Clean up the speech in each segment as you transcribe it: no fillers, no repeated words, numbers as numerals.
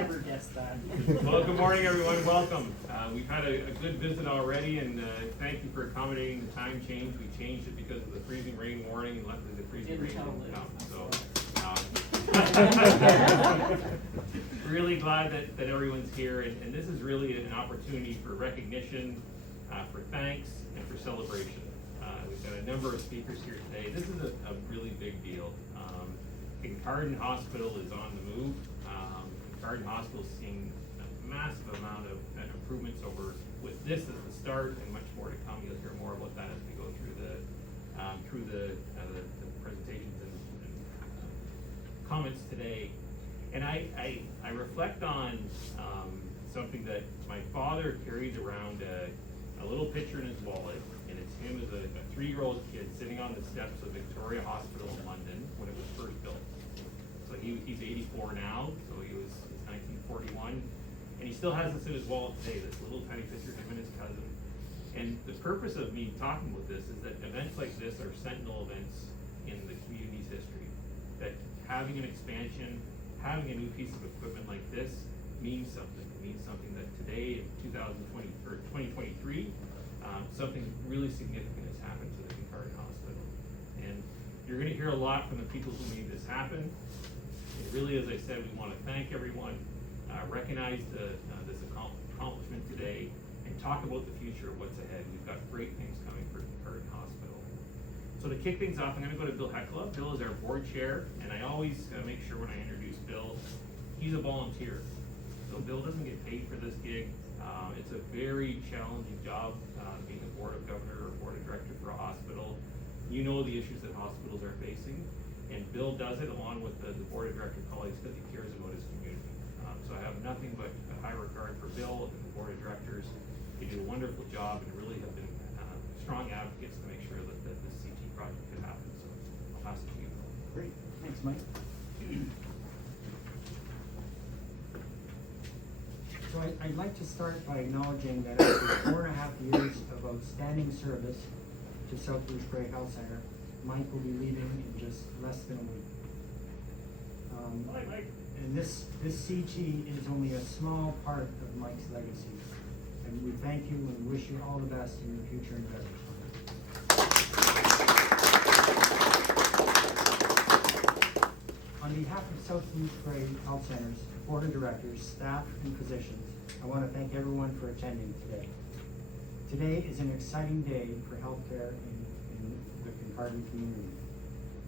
never guessed that. Well, good morning, everyone. Welcome. We've had a good visit already, and thank you for accommodating the time change. We changed it because of the freezing rain warning, and luckily the freezing rain didn't come. So, really glad that everyone's here, and this is really an opportunity for recognition, for thanks, and for celebration. We've got a number of speakers here today. This is a really big deal. Kincardine Hospital is on the move. Kincardine Hospital is seeing a massive amount of improvements over with this as the start, and much more to come. You'll hear more about that as we go through the presentations and comments today. And I reflect on something that my father carries around a little picture in his wallet, and it's him as a 3-year-old kid sitting on the steps of Victoria Hospital in London when it was first built. So he's 84 now, so he was 1941, and he still has this in his wallet today, this little tiny picture of him and his cousin. And the purpose of me talking about this is that events like this are sentinel events in the community's history. That having an expansion, having a new piece of equipment like this means something. It means something that today in 2020 or 2023, something really significant has happened to the Kincardine Hospital. And you're going to hear a lot from the people who made this happen. And really, as I said, we want to thank everyone, recognize this accomplishment today, and talk about the future of what's ahead. We've got great things coming for Kincardine Hospital. So to kick things off, I'm going to go to Bill Heckla. Bill is our board chair, and I always make sure when I introduce Bill, he's a volunteer. So Bill doesn't get paid for this gig. It's a very challenging job, being a board of governor or board of director for a hospital. You know the issues that hospitals are facing, and Bill does it along with the board of director colleagues because he cares about his community. So I have nothing but a high regard for Bill and the board of directors. They do a wonderful job and really have been strong advocates to make sure that this CT project could happen. So I'll pass it to you, Bill. Great, thanks, Mike. So I'd like to start by acknowledging that after 4.5 years of outstanding service to South Bruce Grey Health Center, Mike will be leaving in just less than a week. Bye, Mike. And this CT is only a small part of Mike's legacy. And we thank you and wish you all the best in your future endeavors. On behalf of South Bruce Grey Health Center's Board of Directors, staff, and physicians, I want to thank everyone for attending today. Today is an exciting day for healthcare in the Kincardine community.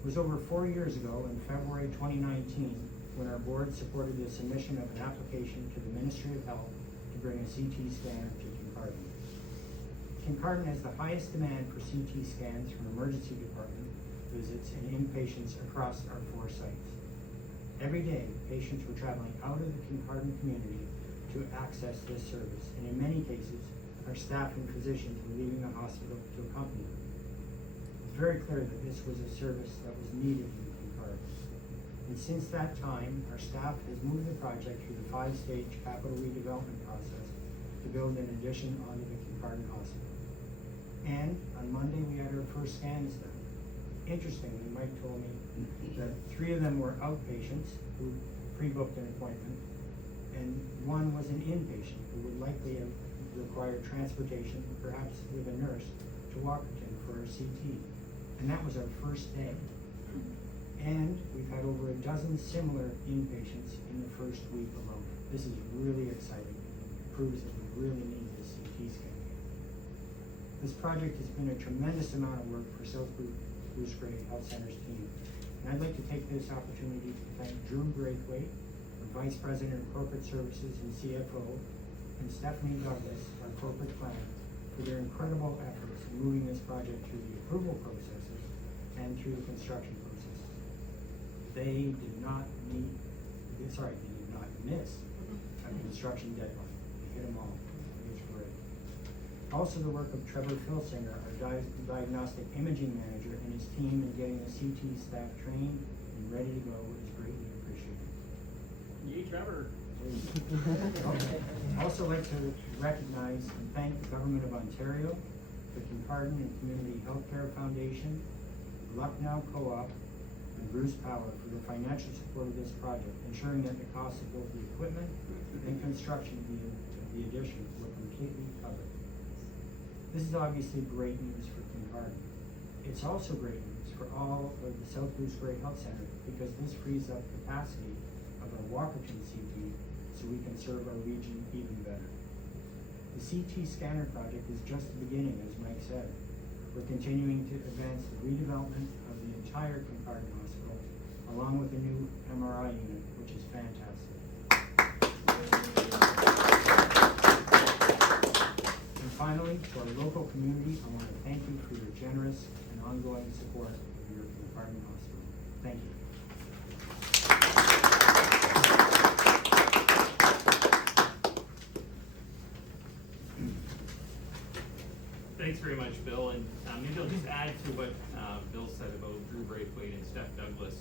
It was over 4 years ago, in February 2019, when our board supported the submission of an application to the Ministry of Health to bring a CT scanner to Kincardine. Kincardine has the highest demand for CT scans from emergency department visits and inpatients across our 4 sites. Every day, patients were traveling out of the Kincardine community to access this service, and in many cases, our staff and physicians were leaving the hospital to accompany them. It's very clear that this was a service that was needed in Kincardine. And since that time, our staff has moved the project through the 5-stage capital redevelopment process to build an addition onto the Kincardine Hospital. And on Monday, we had our first scans done. Interestingly, Mike told me that 3 of them were outpatients who pre-booked an appointment, and 1 was an inpatient who would likely have required transportation, perhaps with a nurse, to Walkerton for a CT. And that was our first day. And we've had over a dozen similar inpatients in the first week alone. This is really exciting. It proves that we really need this CT scan. This project has been a tremendous amount of work for South Bruce Grey Health Center's team. And I'd like to take this opportunity to thank Drew Braithwaite, our Vice President of Corporate Services and CFO, and Stephanie Douglas, our corporate planner, for their incredible efforts in moving this project through the approval processes and through the construction processes. They did not miss a construction deadline. They hit them all. It was great. Also, the work of Trevor Filsinger, our diagnostic imaging manager, and his team in getting the CT staff trained and ready to go is greatly appreciated. Yay, Trevor. I'd also like to recognize and thank the Government of Ontario, the Kincardine and Community Healthcare Foundation, Lucknow Co-op, the and Bruce Power for the financial support of this project, ensuring that the cost of both the equipment and construction of the addition were completely covered. This is obviously great news for Kincardine. It's also great news for all of the South Bruce Gray Health Center because this frees up capacity of our Walkerton CT so we can serve our region even better. The CT scanner project is just the beginning, as Mike said. We're continuing to advance the redevelopment of the entire Kincardine Hospital, along with a new MRI unit, which is fantastic. And finally, to our local community, I want to thank you for your generous and ongoing support of your Kincardine Hospital. Thank you. Thanks very much, Bill, and maybe I'll just add to what Bill said about Drew Braithwaite and Steph Douglas.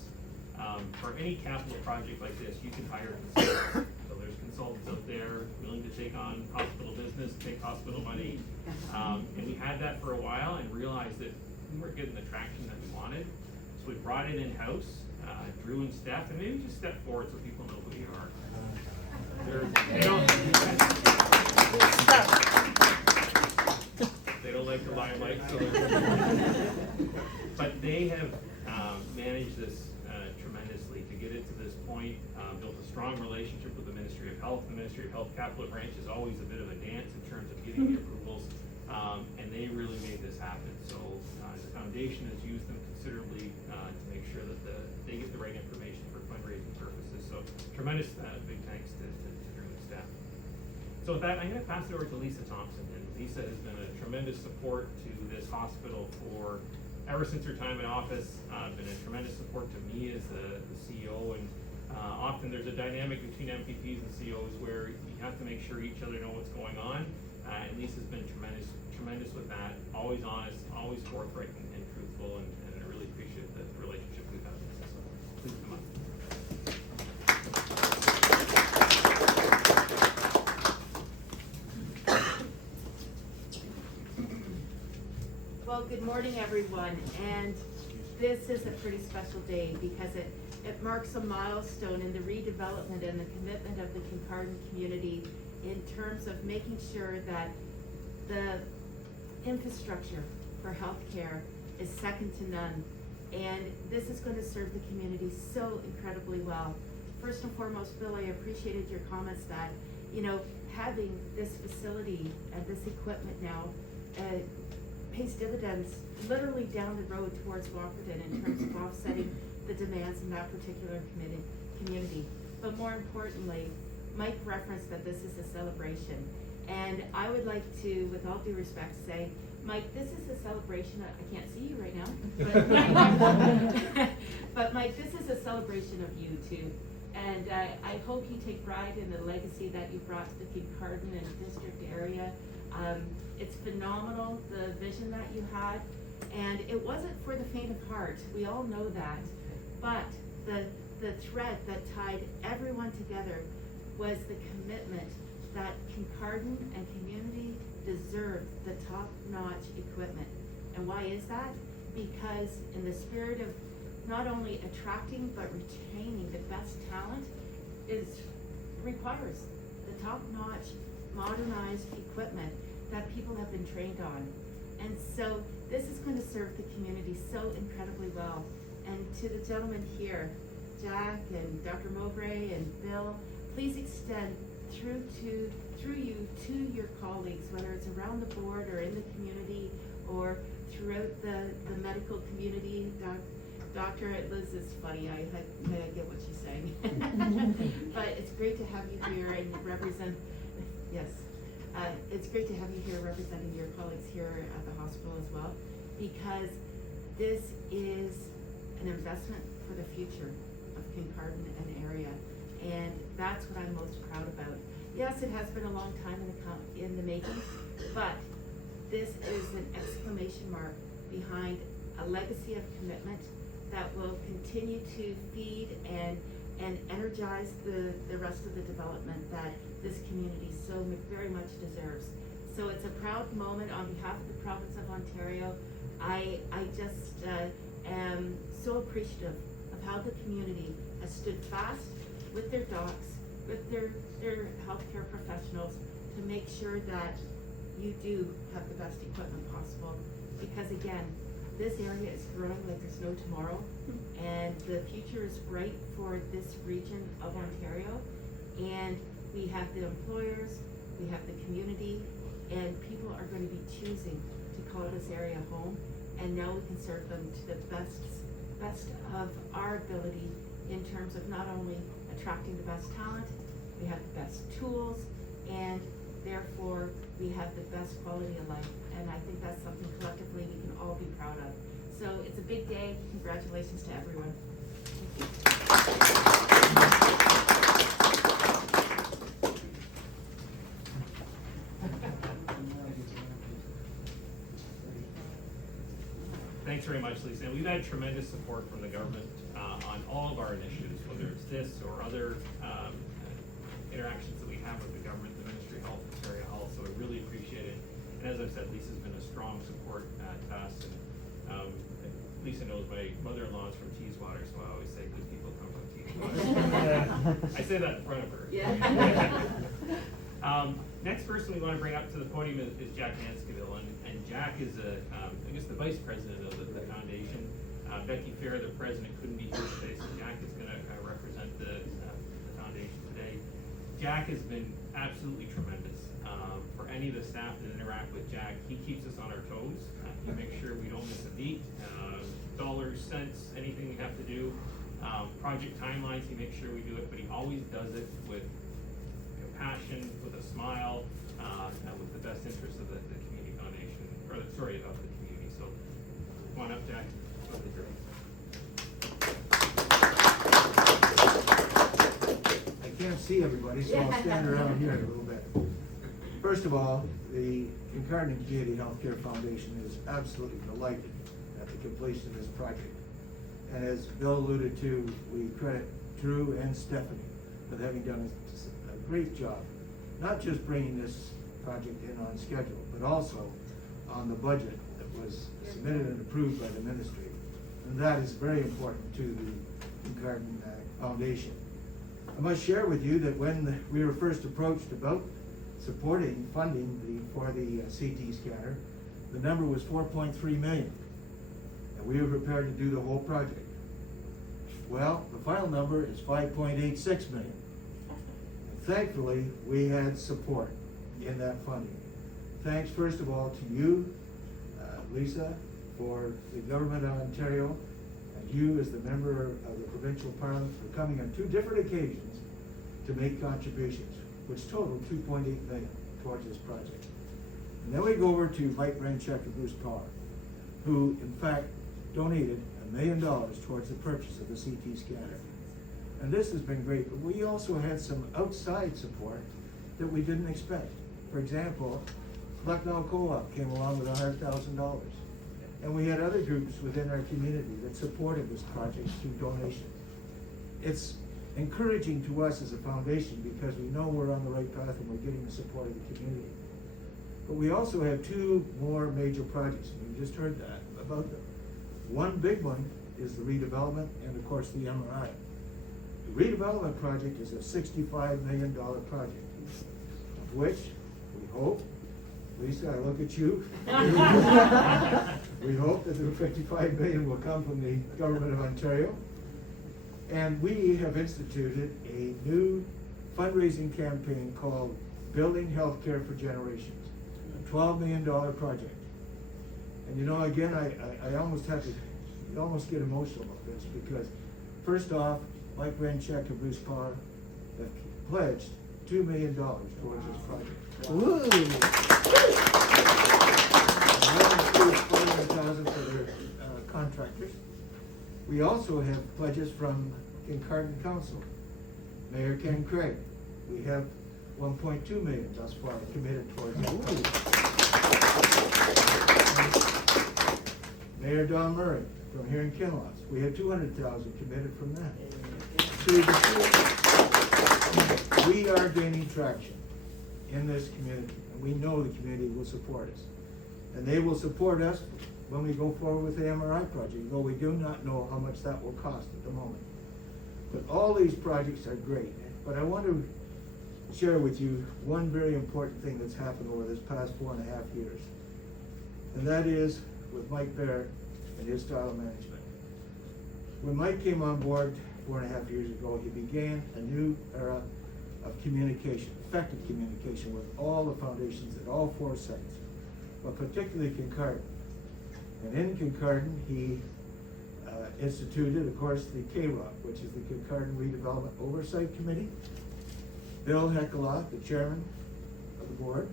For any capital project like this, you can hire consultants. So there's consultants out there willing to take on hospital business, take hospital money. And we had that for a while and realized that we weren't getting the traction that we wanted. So we brought it in-house, Drew and Steph, and maybe just step forward so people know who you are. They don't like the limelight, so but they have managed this tremendously to get it to this point, built a strong relationship with the Ministry of Health. The Ministry of Health Capital Branch is always a bit of a dance in terms of getting the approvals, and they really made this happen. So the foundation has used them considerably to make sure that they get the right information for fundraising purposes. So tremendous big thanks to Drew and staff. So with that, I'm going to pass it over to Lisa Thompson. And Lisa has been a tremendous support to this hospital for ever since her time in office. Been a tremendous support to me as the CEO. And often there's a dynamic between MPPs and CEOs where you have to make sure each other know what's going on. And Lisa's been tremendous with that. Always honest, always forthright and truthful. And I really appreciate the relationship we've had with Lisa. So please come up. Well, good morning, everyone, and this is a pretty special day because it marks a milestone in the redevelopment and the commitment of the Kincardine community in terms of making sure that the infrastructure for healthcare is second to none, and this is going to serve the community so incredibly well. First and foremost, Bill, I appreciated your comments that, having this facility and this equipment now pays dividends literally down the road towards Walkerton in terms of offsetting the demands in that particular community. But more importantly, Mike referenced that this is a celebration. And I would like to, with all due respect, say, Mike, this is a celebration. I can't see you right now, but Mike, this is a celebration of you too. And I hope you take pride in the legacy that you brought to the Kincardine and district area. It's phenomenal, the vision that you had, and it wasn't for the faint of heart. We all know that. But the thread that tied everyone together was the commitment that Kincardine and community deserved the top-notch equipment. And why is that? Because in the spirit of not only attracting but retaining the best talent requires the top-notch modernized equipment that people have been trained on. And so this is going to serve the community so incredibly well. And to the gentlemen here, Jack and Dr. Mowbray and Bill, please extend through you to your colleagues, whether it's around the board or in the community or throughout the medical community. Dr. Liz is funny, I get what she's saying. But it's great to have you here and represent, yes. It's great to have you here representing your colleagues here at the hospital as well, because this is an investment for the future of Kincardine and area, and that's what I'm most proud about. Yes, it has been a long time in the making, but this is an exclamation mark behind a legacy of commitment that will continue to feed and energize the rest of the development that this community so very much deserves. So it's a proud moment on behalf of the province of Ontario. I just am so appreciative of how the community has stood fast with their docs, with their healthcare professionals to make sure that you do have the best equipment possible. Because again, this area is growing like there's no tomorrow, and the future is bright for this region of Ontario. And we have the employers, we have the community, and people are going to be choosing to call this area home. And now we can serve them to the best of our ability in terms of not only attracting the best talent, we have the best tools, and therefore we have the best quality of life. And I think that's something collectively we can all be proud of. So it's a big day. Congratulations to everyone. Thanks very much, Lisa. And we've had tremendous support from the government on all of our initiatives, whether it's this or other interactions that we have with the government, the Ministry of Health, Ontario Health. So we really appreciate it. And as I've said, Lisa's been a strong support to us. And Lisa knows my mother-in-law is from Teeswater, so I always say good people come from Teeswater. I say that in front of her. Yeah. Next person we want to bring up to the podium is Jack Manscaville, and Jack is I guess the vice president of the foundation. Becky Fair, the president, couldn't be here today, so Jack is going to represent the foundation today. Jack has been absolutely tremendous. For any of the staff that interact with Jack, he keeps us on our toes. He makes sure we don't miss a beat. Dollars, cents, anything we have to do. Project timelines, he makes sure we do it, but he always does it with compassion, with a smile, with the best interest of the community foundation, or of the community. So come on up, Jack. I can't see everybody, so I'll stand around here a little bit. First of all, the Kincardine Community Healthcare Foundation is absolutely delighted at the completion of this project. And as Bill alluded to, we credit Drew and Stephanie for having done a great job, not just bringing this project in on schedule, but also on the budget that was submitted and approved by the ministry. And that is very important to the Kincardine Foundation. I must share with you that when we were first approached about supporting funding for the CT scanner, the number was 4.3 million. And we were prepared to do the whole project. Well, the final number is 5.86 million. Thankfully, we had support in that funding. Thanks first of all to you, Lisa, for the Government of Ontario, and you as the member of the Provincial Parliament for coming on 2 different occasions to make contributions, which totaled 2.8 million towards this project. And then we go over to Mike Rencheck of Bruce Power, who in fact donated $1 million towards the purchase of the CT scanner. And this has been great, but we also had some outside support that we didn't expect. For example, Lucknow Co-op came along with $100,000. And we had other groups within our community that supported this project through donations. It's encouraging to us as a foundation because we know we're on the right path and we're getting the support of the community. But we also have 2 more major projects, and we just heard that about them. One big one is the redevelopment and of course the MRI. The redevelopment project is a $65 million project, of which we hope, Lisa, I look at you. We hope that the $55 million will come from the Government of Ontario. And we have instituted a new fundraising campaign called Building Healthcare for Generations, a $12 million project. And you know, again, I almost have to, you almost get emotional about this because first off, Mike Rencheck of Bruce Power have pledged $2 million towards this project. Ooh. $400,000 for their contractors. We also have pledges from Kincardine Council, Mayor Ken Craig. We have 1.2 million thus far committed towards it. Mayor Don Murray from Huron-Kinloss. We have 200,000 committed from that. So we are gaining traction in this community, and we know the community will support us. And they will support us when we go forward with the MRI project, though we do not know how much that will cost at the moment. But all these projects are great, but I want to share with you one very important thing that's happened over this past 4.5 years. And that is with Mike Barrett and his style of management. When Mike came on board 4.5 years ago, he began a new era of communication, effective communication with all the foundations at all 4 sites, but particularly Kincardine. And in Kincardine, he instituted, of course, the KROP, which is the Kincardine Redevelopment Oversight Committee. Bill Heckeloff, the chairman of the board,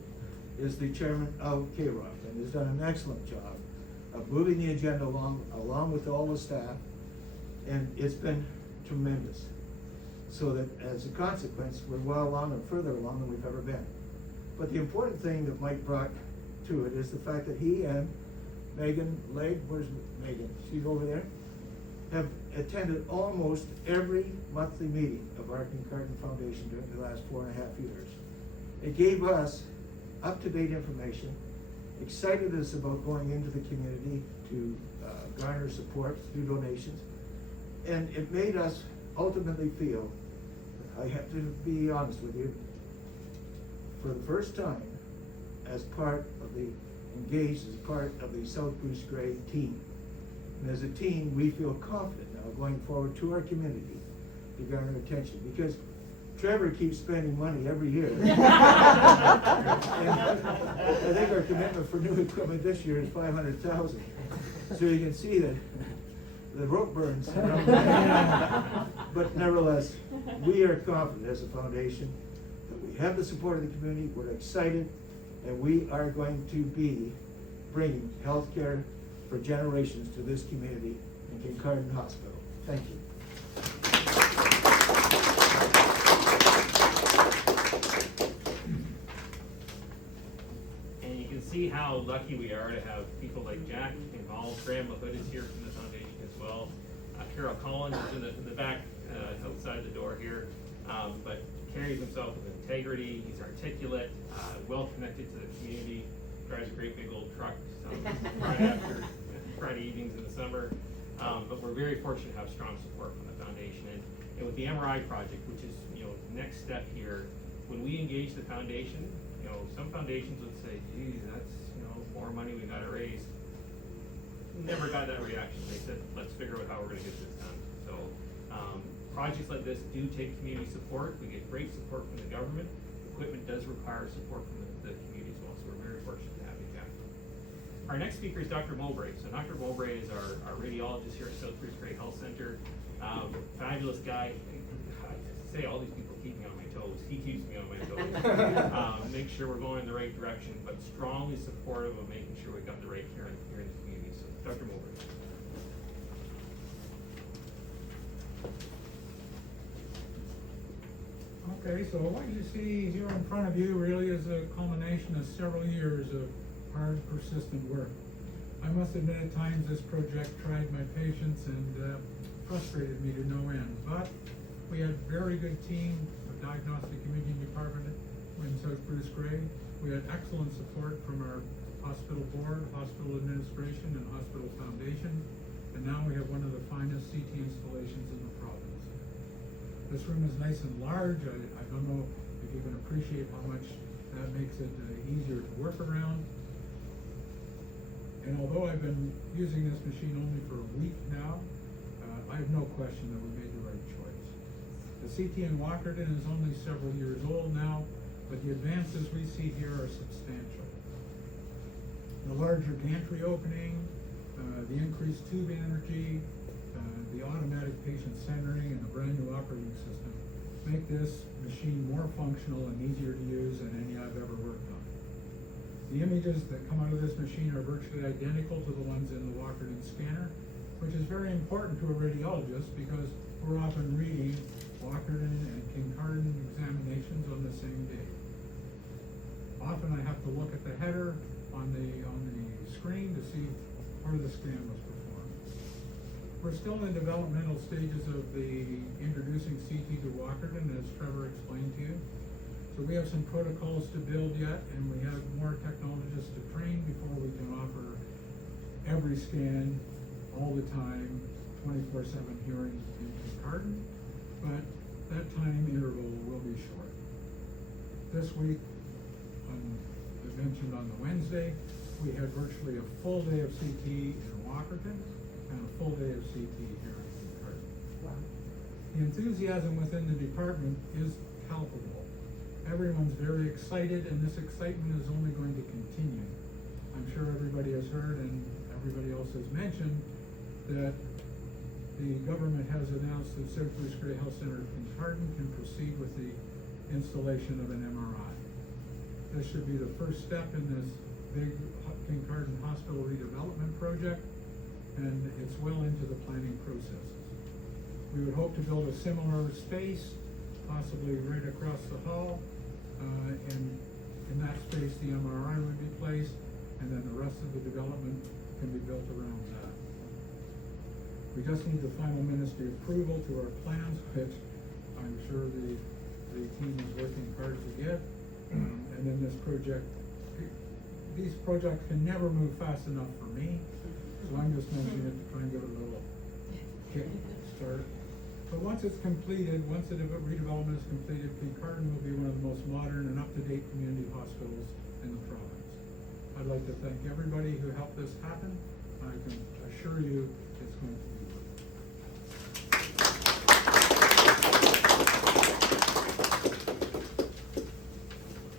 is the chairman of KROP and has done an excellent job of moving the agenda along with all the staff, and it's been tremendous. So that as a consequence, we're well along and further along than we've ever been. But the important thing that Mike brought to it is the fact that he and Megan Legg, where's Megan? She's over there, have attended almost every monthly meeting of our Kincardine Foundation during the last 4.5 years. It gave us up-to-date information, excited us about going into the community to garner support through donations, and it made us ultimately feel, I have to be honest with you, for the first time, as part of the engaged as part of the South Bruce Gray team. And as a team, we feel confident now going forward to our community to garner attention, because Trevor keeps spending money every year. And I think our commitment for new equipment this year is $500,000. So you can see that the rope burns around the head. But nevertheless, we are confident as a foundation that we have the support of the community, we're excited, and we are going to be bringing healthcare for generations to this community in Kincardine Hospital. Thank you. And you can see how lucky we are to have people like Jack involved. Graham LaHood is here from the foundation as well. Carol Collins is in the back outside the door here, but carries himself with integrity. He's articulate, well connected to the community, drives a great big old truck Friday evenings in the summer. But we're very fortunate to have strong support from the foundation. And with the MRI project, which is, next step here, when we engage the foundation, some foundations would say, geez, that's, more money we gotta raise. Never got that reaction. They said, let's figure out how we're gonna get this done. So, projects like this do take community support. We get great support from the government. Equipment does require support from the community as well, so we're very fortunate to have you, Jack. Our next speaker is Dr. Mowbray. So Dr. Mowbray is our radiologist here at South Bruce Gray Health Center. Fabulous guy. I say all these people keep me on my toes. He keeps me on my toes. Make sure we're going in the right direction, but strongly supportive of making sure we've got the right care here in the community. So Dr. Mowbray. Okay, so what you see here in front of you really is a culmination of several years of hard, persistent work. I must admit at times this project tried my patience and frustrated me to no end, but we had a very good team of diagnostic imaging department in South Bruce Gray. We had excellent support from our hospital board, hospital administration, and hospital foundation, and now we have one of the finest CT installations in the province. This room is nice and large. I don't know if you can appreciate how much that makes it easier to work around. And although I've been using this machine only for a week now, I have no question that we made the right choice. The CT in Walkerton is only several years old now, but the advances we see here are substantial. The larger gantry opening, the increased tube energy, the automatic patient centering, and the brand new operating system make this machine more functional and easier to use than any I've ever worked on. The images that come out of this machine are virtually identical to the ones in the Walkerton scanner, which is very important to a radiologist because we're often reading Walkerton and Kincardine examinations on the same day. Often I have to look at the header on the screen to see where the scan was performed. We're still in developmental stages of the introducing CT to Walkerton, as Trevor explained to you. So we have some protocols to build yet, and we have more technologists to train before we can offer every scan, all the time, 24/7 hearing in Kincardine, but that time interval will be short. This week, as mentioned on the Wednesday, we had virtually a full day of CT in Walkerton and a full day of CT here in Kincardine. The enthusiasm within the department is palpable. Everyone's very excited, and this excitement is only going to continue. I'm sure everybody has heard, and everybody else has mentioned, that the government has announced that South Bruce Grey Health Center of Kincardine can proceed with the installation of an MRI. This should be the first step in this big Kincardine Hospital redevelopment project, and it's well into the planning processes. We would hope to build a similar space, possibly right across the hall, and in that space the MRI would be placed, and then the rest of the development can be built around that. We just need the final ministry approval to our plans, which I'm sure the team is working hard to get. And then this project, these projects can never move fast enough for me, so I'm just mentioning it to try and give it a little kick start. But once it's completed, once the redevelopment is completed, Kincardine will be one of the most modern and up-to-date community hospitals in the province. I'd like to thank everybody who helped this happen. I can assure you it's going to be worth it.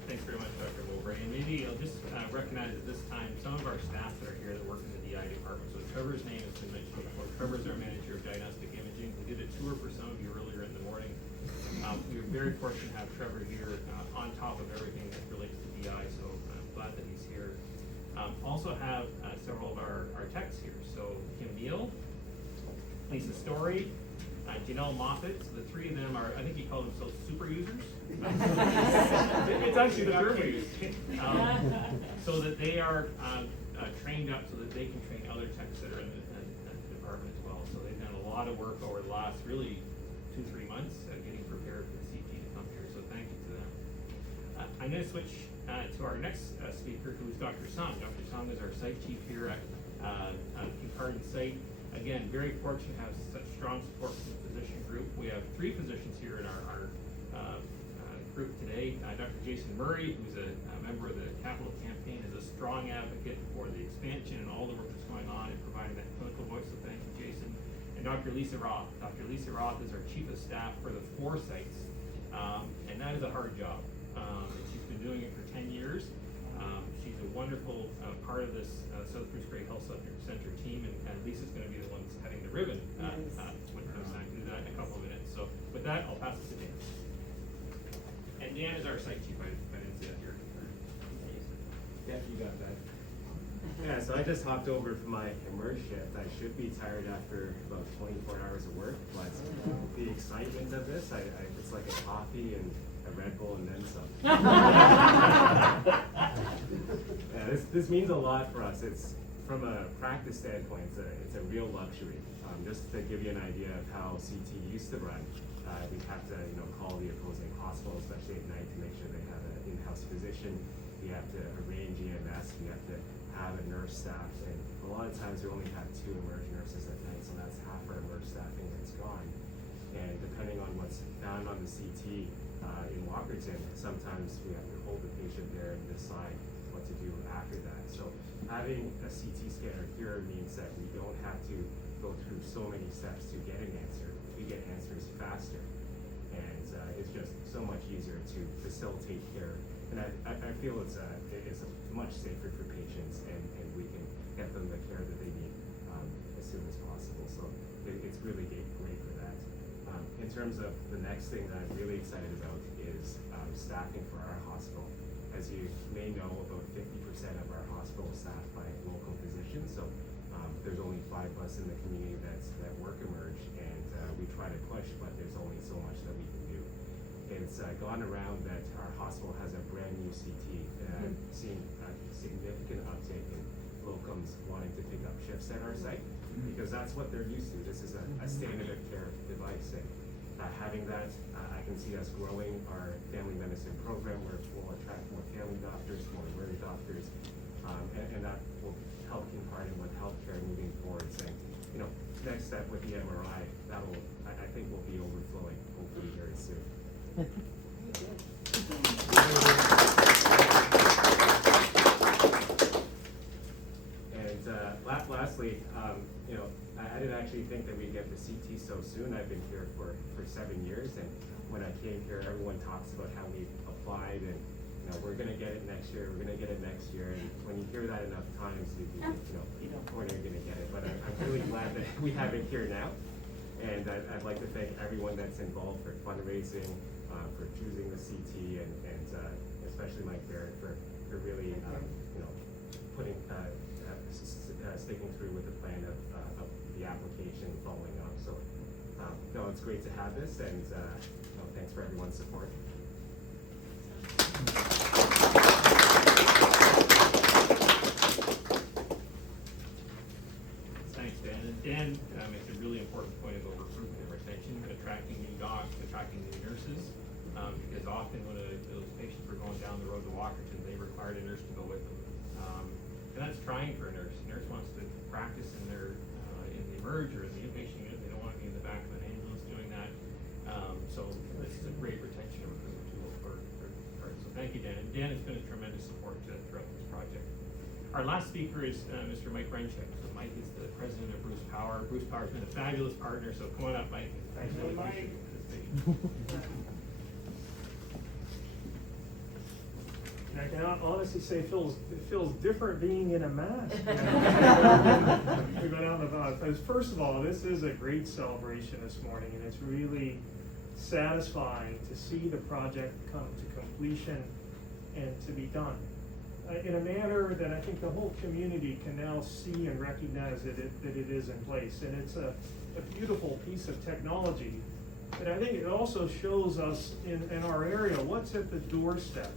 Thanks very much, Dr. Mowbray. And maybe I'll just recognize at this time some of our staff that are here that work in the DI department. So Trevor's name has been mentioned before. Trevor's our manager of diagnostic imaging. We did a tour for some of you earlier in the morning. We were very fortunate to have Trevor here on top of everything that relates to DI, so I'm glad that he's here. Also have several of our techs here. So Kim Neal, Lisa Story, Janelle Moffett. So the three of them are, I think you call themselves super users. It's actually the term we use. So that they are trained up so that they can train other techs that are in the department as well. So they've done a lot of work over the last really 2-3 months getting prepared for the CT to come here. So thank you to them. I'm going to switch to our next speaker, who is Dr. Sung. Dr. Sung is our site chief here at Kincardine site. Again, very fortunate to have such strong support from the physician group. We have 3 physicians here in our group today. Dr. Jason Murray, who's a member of the Capital Campaign, is a strong advocate for the expansion and all the work that's going on and providing that clinical voice, so thank you, Jason. And Dr. Lisa Roth. Dr. Lisa Roth is our chief of staff for the 4 sites, and that is a hard job. She's been doing it for 10 years. She's a wonderful part of this South Bruce Grey Health Center team, and Lisa's going to be the one that's cutting the ribbon when it comes time to do that in a couple of minutes. So with that, I'll pass it to Dan. And Dan is our site chief. I didn't see that here. Yeah, you got that. Yeah, so I just hopped over from my immerse shift. I should be tired after about 24 hours of work, but the excitement of this, it's like a coffee and a Red Bull and then some. Yeah, this means a lot for us. It's from a practice standpoint, it's a real luxury. Just to give you an idea of how CT used to run, we'd have to call the opposing hospital, especially at night, to make sure they have an in-house physician. We have to arrange EMS. We have to have a nurse staff, and a lot of times we only have 2 emerge nurses at night, so that's half our emerge staffing that's gone. And depending on what's found on the CT in Walkerton, sometimes we have to hold the patient there and decide what to do after that. So having a CT scanner here means that we don't have to go through so many steps to get an answer. We get answers faster, and it's just so much easier to facilitate care. And I feel it's much safer for patients, and we can get them the care that they need as soon as possible. So it's really great for that. In terms of the next thing that I'm really excited about is staffing for our hospital. As you may know, about 50% of our hospital is staffed by local physicians. So there's only 5 of us in the community that work emerge, and we try to push, but there's only so much that we can do. It's gone around that our hospital has a brand new CT, and I've seen a significant uptake in locums wanting to pick up shifts at our site, because that's what they're used to. This is a standard of care device, and having that, I can see us growing our family medicine program, where we'll attract more family doctors, more emergency doctors, and that will help Kincardine with healthcare moving forward, saying, you know, next step with the MRI, I think will be overflowing hopefully very soon. And lastly, you know, I didn't actually think that we'd get the CT so soon. I've been here for 7 years, and when I came here, everyone talks about how we applied and, you know, we're gonna get it next year, we're gonna get it next year, and when you hear that enough times, you know, when you're gonna get it. But I'm really glad that we have it here now, and I'd like to thank everyone that's involved for fundraising, for choosing the CT, and especially Mike Barrett for really, you know, putting, sticking through with the plan of the application following up. So, no, it's great to have this, and no, thanks for everyone's support. Thanks, Dan. And Dan makes a really important point about recruitment and retention, attracting new docs, attracting new nurses, because often when those patients were going down the road to Walkerton, they required a nurse to go with them. And that's trying for a nurse. A nurse wants to practice in their in the emerge or in the inpatient unit. They don't want to be in the back of an ambulance doing that. So this is a great retention and recruitment tool for so thank you, Dan. And Dan has been a tremendous support throughout this project. Our last speaker is Mr. Mike Renchek. So Mike is the president of Bruce Power. Bruce Power has been a fabulous partner. So come on up, Mike. Thanks, Really Mike. appreciate it. I can honestly say it feels different being in a mask. We've been out and about. Because first of all, this is a great celebration this morning, and it's really satisfying to see the project come to completion and to be done in a manner that I think the whole community can now see and recognize that it is in place. And it's a beautiful piece of technology. But I think it also shows us in our area what's at the doorstep.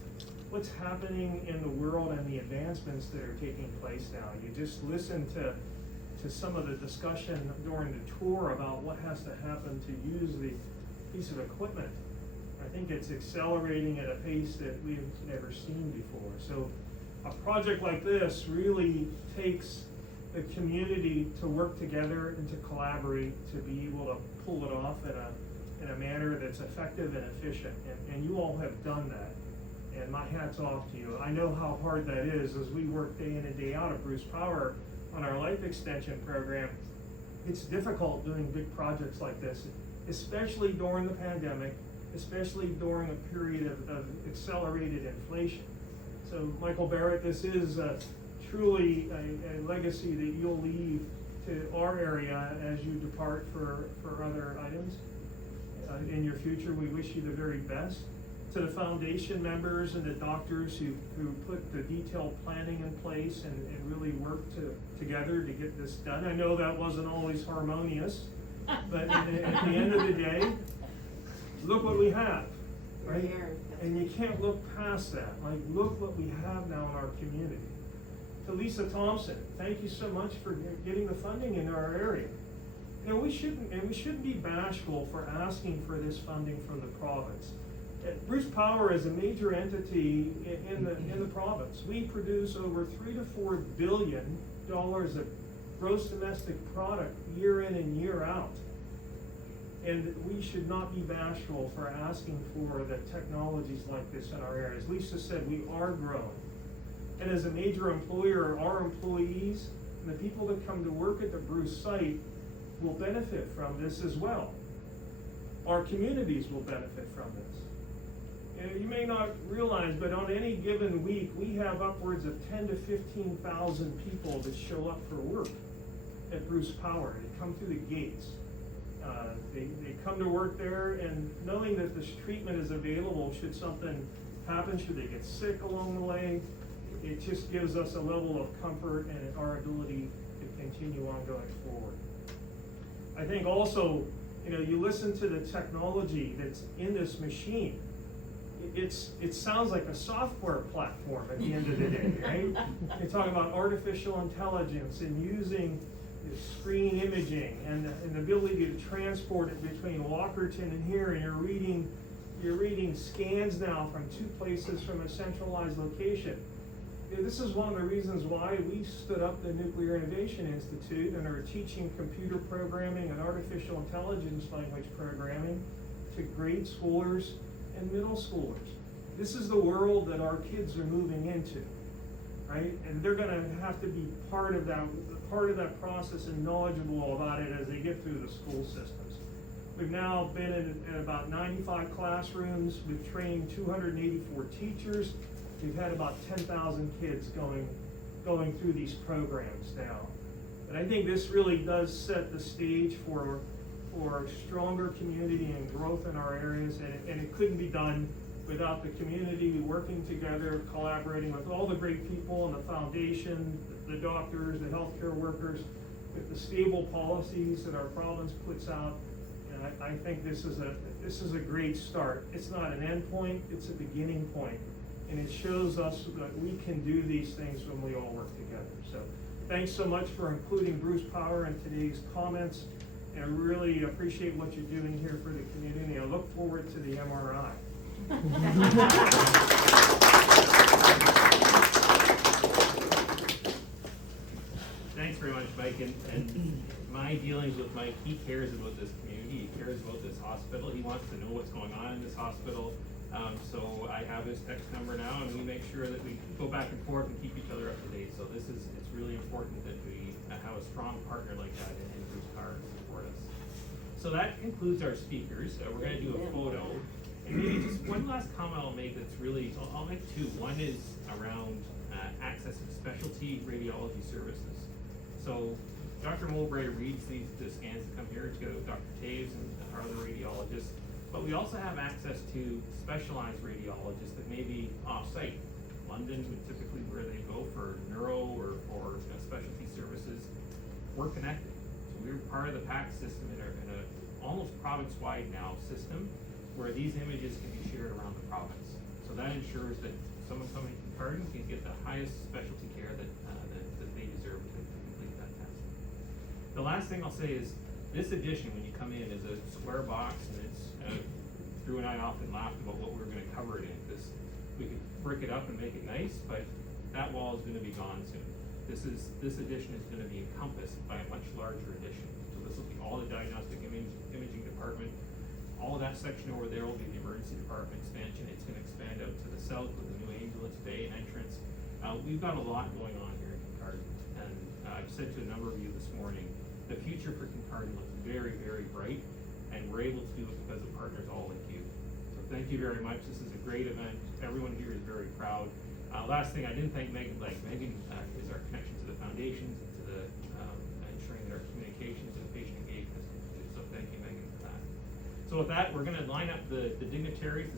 What's happening in the world and the advancements that are taking place now. You just listen to some of the discussion during the tour about what has to happen to use the piece of equipment. I think it's accelerating at a pace that we've never seen before. So a project like this really takes the community to work together and to collaborate to be able to pull it off in a manner that's effective and efficient. And you all have done that. And my hat's off to you. I know how hard that is as we work day in and day out at Bruce Power on our life extension program. It's difficult doing big projects like this, especially during the pandemic, especially during a period of accelerated inflation. So Michael Barrett, this is truly a legacy that you'll leave to our area as you depart for other items in your future. We wish you the very best. To the foundation members and the doctors who put the detailed planning in place and really worked together to get this done. I know that wasn't always harmonious, but at the end of the day, look what we have, right? And you can't look past that. Like, look what we have now in our community. To Lisa Thompson, thank you so much for getting the funding in our area. You know, we shouldn't be bashful for asking for this funding from the province. Bruce Power is a major entity in the province. We produce over $3 to $4 billion of gross domestic product year in and year out. And we should not be bashful for asking for the technologies like this in our area. As Lisa said, we are growing. And as a major employer, our employees and the people that come to work at the Bruce site will benefit from this as well. Our communities will benefit from this. You may not realize, but on any given week, we have upwards of 10 to 15,000 people that show up for work at Bruce Power. They come through the gates. They come to work there, and knowing that this treatment is available should something happen, should they get sick along the way, it just gives us a level of comfort and our ability to continue on going forward. I think also, you listen to the technology that's in this machine. It sounds like a software platform at the end of the day, right? You're talking about artificial intelligence and using screen imaging and the ability to transport it between Walkerton and here, and you're reading scans now from two places from a centralized location. This is one of the reasons why we stood up the Nuclear Innovation Institute and are teaching computer programming and artificial intelligence language programming to grade schoolers and middle schoolers. This is the world that our kids are moving into, right? And they're gonna have to be part of that process and knowledgeable about it as they get through the school systems. We've now been in about 95 classrooms. We've trained 284 teachers. We've had about 10,000 kids going through these programs now. And I think this really does set the stage for stronger community and growth in our areas, and it couldn't be done without the community working together, collaborating with all the great people in the foundation, the doctors, the healthcare workers, with the stable policies that our province puts out. And I think this is a great start. It's not an end point, it's a beginning point. And it shows us that we can do these things when we all work together. So thanks so much for including Bruce Power in today's comments. And I really appreciate what you're doing here for the community. I look forward to the MRI. Thanks very much, Mike, and my dealings with Mike, he cares about this community, he cares about this hospital, he wants to know what's going on in this hospital. So I have his text number now, and we make sure that we go back and forth and keep each other up to date. So it's really important that we have a strong partner like that in Bruce Power to support us. So that concludes our speakers. We're gonna do a photo. And maybe just one last comment I'll make that's really, I'll make two. One is around access to specialty radiology services. So Dr. Mowbray reads the scans that come here together with Dr. Taves and our other radiologists. But we also have access to specialized radiologists that may be off-site. London would typically where they go for neuro or for specialty services. We're connected. So we're part of the PACS system in a almost province-wide now system where these images can be shared around the province. So that ensures that someone coming to Kincardine can get the highest specialty care that they deserve to complete that test. The last thing I'll say is this edition, when you come in, is a square box, and it's Drew and I often laughed about what we were going to cover it in, because we could brick it up and make it nice, but that wall is going to be gone soon. This edition is going to be encompassed by a much larger edition. So this will be all the diagnostic imaging department. All of that section over there will be the emergency department expansion. It's going to expand out to the south with the new ambulance bay entrance. We've got a lot going on here in Kincardine, and I've said to a number of you this morning, the future for Kincardine looks very, very bright, and we're able to do it because of partners all like you. So thank you very much. This is a great event. Everyone here is very proud. Last thing, I didn't thank Megan. Megan is our connection to the foundations and to the ensuring that our communications and patient engagement is complete. So thank you, Megan, for that. So with that, we're going to line up the dignitaries.